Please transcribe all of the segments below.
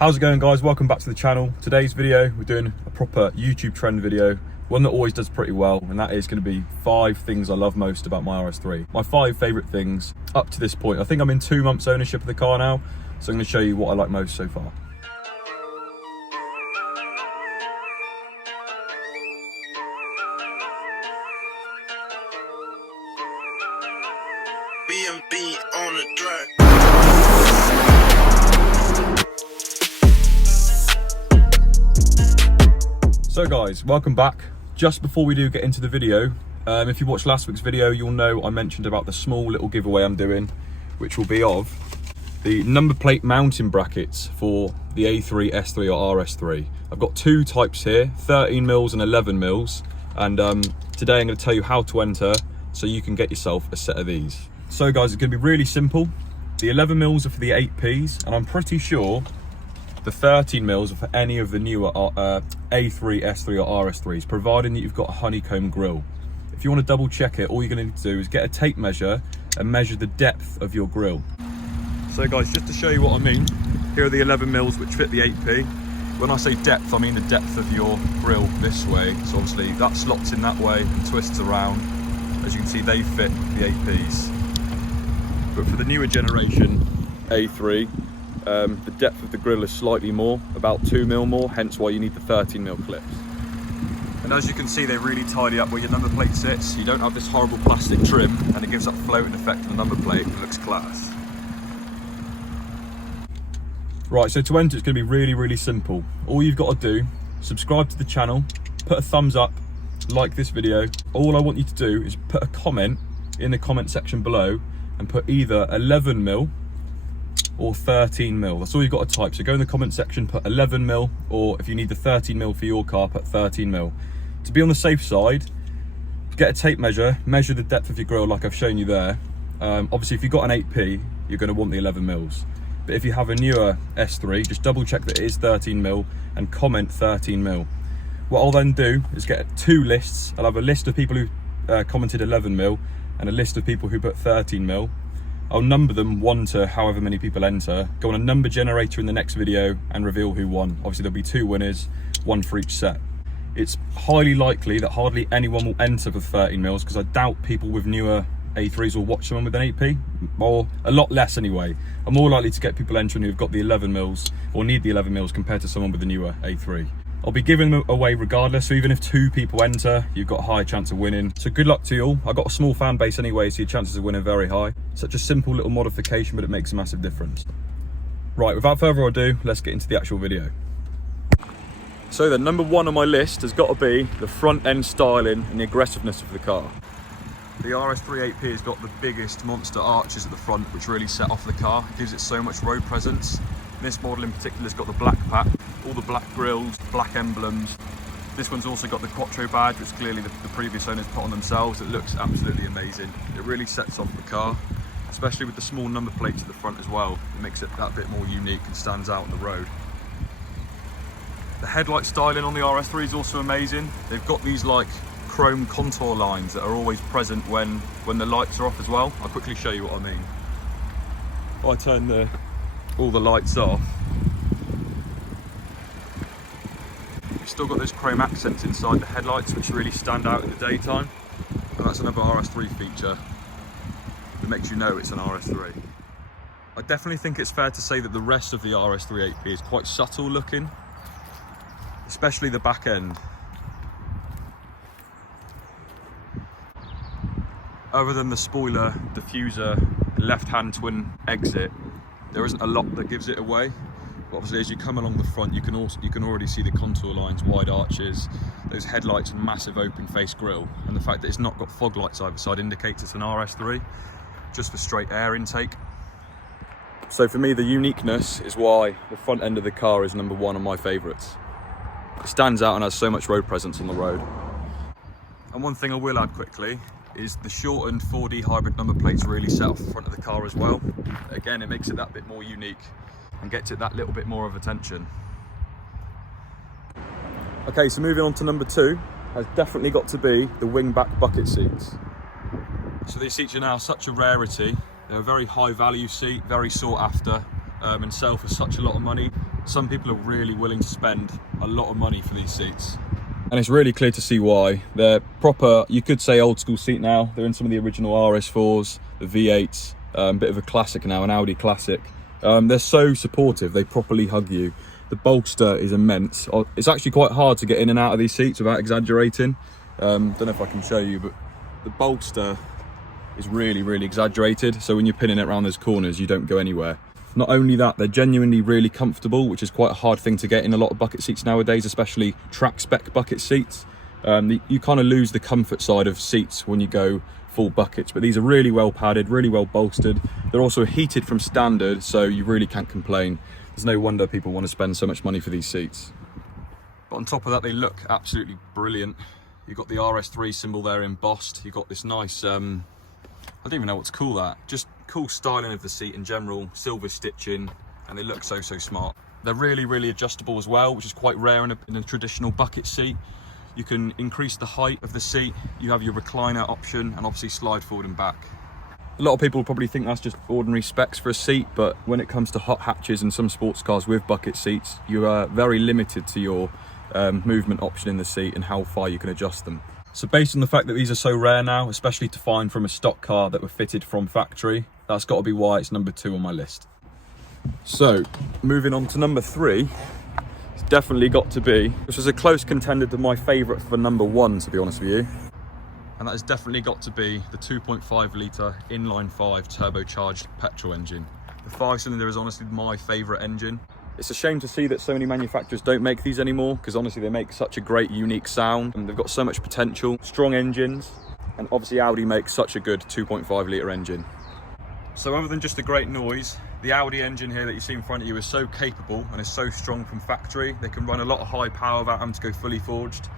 How's it going, guys? Welcome back to the channel. Today's video, we're doing a proper YouTube trend video, one that always does pretty well, and that is going to be 5 things I love most about my RS3. My 5 favourite things up to this point. I think I'm in 2 months ownership of the car now, so I'm going to show you what I like most so far. Bmbeatz on the track. So guys, welcome back. Just before we do get into the video, if you watched last week's video, you'll know I mentioned about the small little giveaway I'm doing, which will be of the number plate mounting brackets for the A3, S3 or RS3. I've got 2 types here, 13mm and 11mm, and today I'm going to tell you how to enter so you can get yourself a set of these. So guys, it's going to be really simple. The 11mm are for the 8Ps, and I'm pretty sure the 13mm are for any of the newer A3, S3 or RS3s, providing that you've got a honeycomb grille. If you want to double check it, all you're going to need to do is get a tape measure and measure the depth of your grille. So guys, just to show you what I mean, here are the 11mm which fit the 8P. When I say depth, I mean the depth of your grille this way. So obviously that slots in that way and twists around. As you can see, they fit the 8Ps. But for the newer generation A3, the depth of the grille is slightly more, about 2mm more, hence why you need the 13mm clips. And as you can see, they really tidy up where your number plate sits. You don't have this horrible plastic trim, and it gives that floating effect on the number plate. It looks class. Right, so to enter, it's going to be really simple. All you've got to do, subscribe to the channel, put a thumbs up, like this video. All I want you to do is put a comment in the comment section below and put either 11mm or 13mm. That's all you've got to type. So go in the comment section, put 11mm, or if you need the 13mm for your car, put 13mm. To be on the safe side, get a tape measure, measure the depth of your grille like I've shown you there. Obviously, if you've got an 8P, you're going to want the 11mm. But if you have a newer S3, just double check that it is 13mm and comment 13mm. What I'll then do is get 2 lists. I'll have a list of people who commented 11mm and a list of people who put 13mm. I'll number them 1 to however many people enter, go on a number generator in the next video and reveal who won. Obviously there'll be 2 winners, 1 for each set. It's highly likely that hardly anyone will enter for 13mm because I doubt people with newer A3s will watch someone with an 8P, or a lot less anyway. I'm more likely to get people entering who've got the 11mm or need the 11mm compared to someone with a newer A3. I'll be giving them away regardless, so even if 2 people enter, you've got a higher chance of winning. So good luck to you all. I've got a small fan base anyway, so your chances of winning are very high. Such a simple little modification, but it makes a massive difference. Right, without further ado, let's get into the actual video. So then, number 1 on my list has got to be the front end styling and the aggressiveness of the car. The RS3 8P has got the biggest monster arches at the front, which really set off the car. It gives it so much road presence. This model in particular has got the black pack, all the black grills, black emblems. This one's also got the Quattro badge, which clearly the previous owners put on themselves. It looks absolutely amazing. It really sets off the car, especially with the small number plates at the front as well. It makes it that bit more unique and stands out on the road. The headlight styling on the RS3 is also amazing. They've got these like chrome contour lines that are always present when the lights are off as well. I'll quickly show you what I mean. I turn all the lights off. You've still got those chrome accents inside the headlights which really stand out in the daytime. And that's another RS3 feature that makes you know it's an RS3. I definitely think it's fair to say that the rest of the RS3 8P is quite subtle looking, especially the back end. Other than the spoiler, diffuser, left-hand twin exit, there isn't a lot that gives it away. But obviously, as you come along the front, you can already see the contour lines, wide arches, those headlights, and massive open-face grille. And the fact that it's not got fog lights either side indicates it's an RS3, just for straight air intake. So for me, the uniqueness is why the front end of the car is number 1 on my favourites. It stands out and has so much road presence on the road. And one thing I will add quickly is the shortened 4D hybrid number plates really set off the front of the car as well. Again, it makes it that bit more unique and gets it that little bit more of attention. Okay, so moving on to number 2 has definitely got to be the wing back bucket seats. So these seats are now such a rarity. They're a very high value seat, very sought after, and sell for such a lot of money. some people are really willing to spend a lot of money for these seats. And it's really clear to see why. They're proper, you could say old school seat now. They're in some of the original RS4s, the V8s, bit of a classic now, an Audi classic. They're so supportive, they properly hug you. The bolster is immense. It's actually quite hard to get in and out of these seats without exaggerating. Don't know if I can show you, but the bolster is really, really exaggerated. So when you're pinning it around those corners, you don't go anywhere. Not only that, they're genuinely really comfortable, which is quite a hard thing to get in a lot of bucket seats nowadays, especially track spec bucket seats. You kind of lose the comfort side of seats when you go full buckets, but these are really well padded, really well bolstered. They're also heated from standard, so you really can't complain. There's no wonder people want to spend so much money for these seats. But on top of that, they look absolutely brilliant. You've got the RS3 symbol there embossed. You've got this nice, I don't even know what to call that. Just cool styling of the seat in general, silver stitching, and they look so smart. They're really, really adjustable as well, which is quite rare in a traditional bucket seat. You can increase the height of the seat. You have your recliner option and obviously slide forward and back. A lot of people probably think that's just ordinary specs for a seat, but when it comes to hot hatches and some sports cars with bucket seats, you are very limited to your movement option in the seat and how far you can adjust them. So based on the fact that these are so rare now, especially to find from a stock car that were fitted from factory, that's got to be why it's number 2 on my list. So moving on to number 3, it's definitely got to be, this was a close contender to my favourite for number 1, to be honest with you. And that has definitely got to be the 2.5 litre inline 5 turbocharged petrol engine. The 5-cylinder is honestly my favourite engine. It's a shame to see that so many manufacturers don't make these anymore, because honestly they make such a great unique sound and they've got so much potential, strong engines, and obviously Audi makes such a good 2.5 litre engine. So other than just a great noise, the Audi engine here that you see in front of you is so capable and is so strong from factory. They can run a lot of high power without having to go fully forged,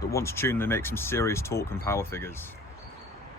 but once tuned they make some serious torque and power figures.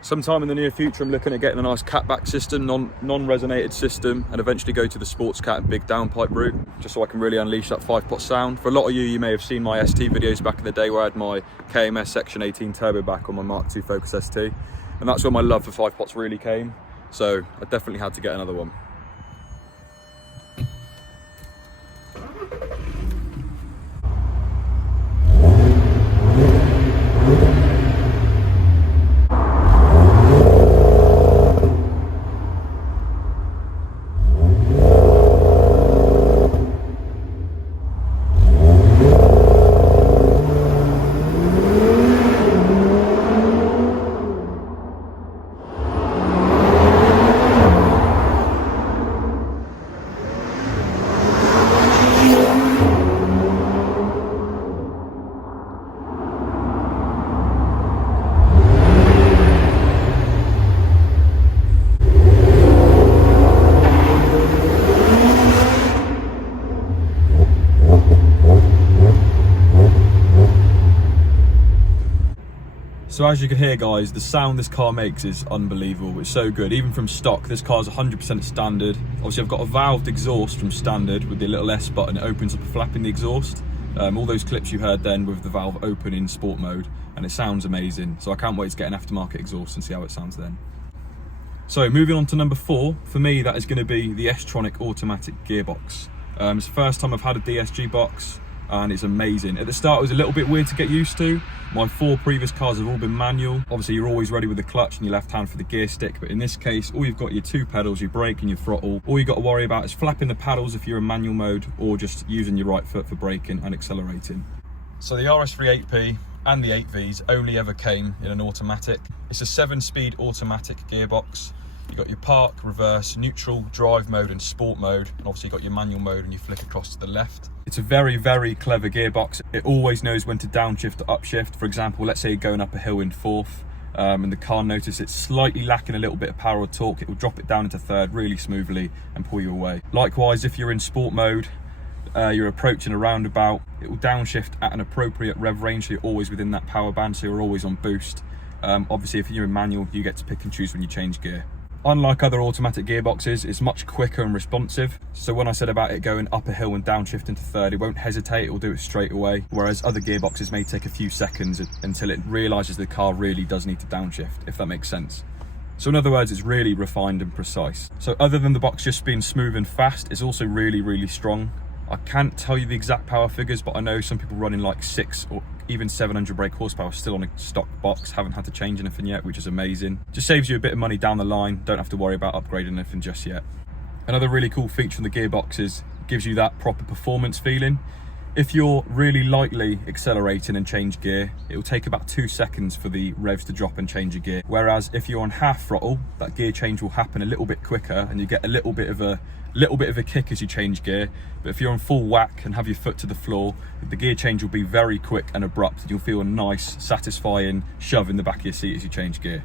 Sometime in the near future I'm looking at getting a nice catback system, non-resonated system, and eventually go to the sports cat and big downpipe route, just so I can really unleash that 5-pot sound. For a lot of you may have seen my ST videos back in the day where I had my KMS Section 18 turbo back on my Mark II Focus ST, and that's where my love for 5-pots really came. So I definitely had to get another one. So as you can hear guys, the sound this car makes is unbelievable. It's so good. Even from stock, this car's 100% standard. Obviously I've got a valved exhaust from standard with the little S button. It opens up a flap in the exhaust. All those clips you heard then with the valve open in sport mode, and it sounds amazing. So I can't wait to get an aftermarket exhaust and see how it sounds then. So moving on to number 4, for me that is going to be the S-Tronic automatic gearbox. It's the first time I've had a DSG box, and it's amazing. At the start it was a little bit weird to get used to. My 4 previous cars have all been manual. Obviously you're always ready with the clutch and your left hand for the gear stick, but in this case all you've got your 2 pedals, your brake and your throttle. All you've got to worry about is flapping the paddles if you're in manual mode, or just using your right foot for braking and accelerating. So the RS3 8P and the 8Vs only ever came in an automatic. It's a 7-speed automatic gearbox. You've got your park, reverse, neutral, drive mode and sport mode, and obviously you've got your manual mode and you flick across to the left. It's a very, very clever gearbox. It always knows when to downshift or upshift. For example, let's say you're going up a hill in 4th and the car notices it's slightly lacking a little bit of power or torque, it will drop it down into 3rd really smoothly and pull you away. Likewise, if you're in sport mode, you're approaching a roundabout, it will downshift at an appropriate rev range, so you're always within that power band, so you're always on boost. Obviously, if you're in manual, you get to pick and choose when you change gear. Unlike other automatic gearboxes, it's much quicker and responsive. So when I said about it going up a hill and downshift into 3rd, it won't hesitate, it will do it straight away. Whereas other gearboxes may take a few seconds until it realizes the car really does need to downshift, if that makes sense. So in other words, it's really refined and precise. So other than the box just being smooth and fast, it's also really, really strong. I can't tell you the exact power figures, but I know some people running like 600 or even 700 brake horsepower still on a stock box, haven't had to change anything yet, which is amazing. Just saves you a bit of money down the line, don't have to worry about upgrading anything just yet. Another really cool feature on the gearbox is it gives you that proper performance feeling. If you're really lightly accelerating and change gear, it will take about 2 seconds for the revs to drop and change your gear. Whereas if you're on half throttle, that gear change will happen a little bit quicker and you get a little bit of a kick as you change gear. But if you're on full whack and have your foot to the floor, the gear change will be very quick and abrupt. You'll feel a nice, satisfying shove in the back of your seat as you change gear.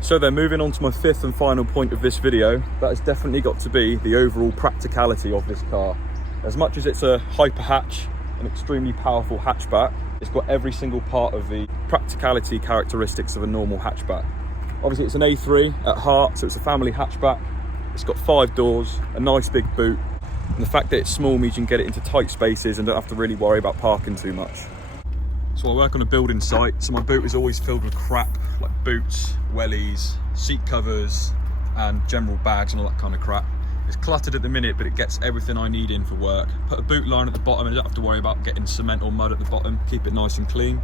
So then, moving on to my 5th and final point of this video, that has definitely got to be the overall practicality of this car. As much as it's a hyper hatch, an extremely powerful hatchback, it's got every single part of the practicality characteristics of a normal hatchback. Obviously it's an A3 at heart, so it's a family hatchback. It's got 5 doors, a nice big boot, and the fact that it's small means you can get it into tight spaces and don't have to really worry about parking too much. So I work on a building site, so my boot is always filled with crap, like boots, wellies, seat covers, and general bags and all that kind of crap. It's cluttered at the minute, but it gets everything I need in for work. Put a boot line at the bottom and I don't have to worry about getting cement or mud at the bottom. Keep it nice and clean.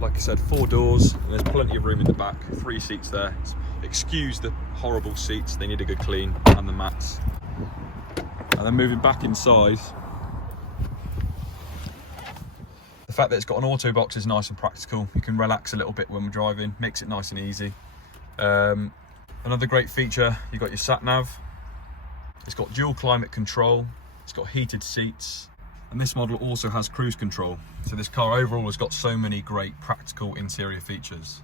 Like I said, 4 doors, and there's plenty of room in the back. 3 seats there. Excuse the horrible seats, they need a good clean, and the mats. And then moving back inside, the fact that it's got an auto box is nice and practical. You can relax a little bit when we're driving, makes it nice and easy. Another great feature, you've got your sat nav. It's got dual climate control. It's got heated seats. And this model also has cruise control. So this car overall has got so many great practical interior features.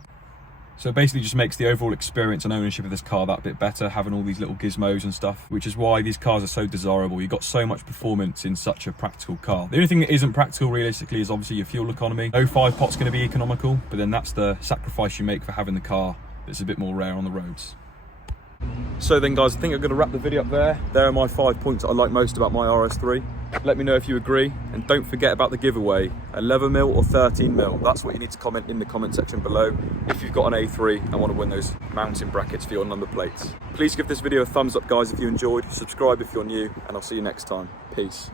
So it basically just makes the overall experience and ownership of this car that bit better, having all these little gizmos and stuff, which is why these cars are so desirable. You've got so much performance in such a practical car. The only thing that isn't practical realistically is obviously your fuel economy. No 5-pot's going to be economical, but then that's the sacrifice you make for having the car that's a bit more rare on the roads. So then guys, I think I'm going to wrap the video up there. There are my 5 points that I like most about my RS3. Let me know if you agree, and don't forget about the giveaway, 11mm or 13mm. That's what you need to comment in the comment section below if you've got an A3 and want to win those mounting brackets for your number plates. Please give this video a thumbs up guys if you enjoyed, subscribe if you're new, and I'll see you next time. Peace.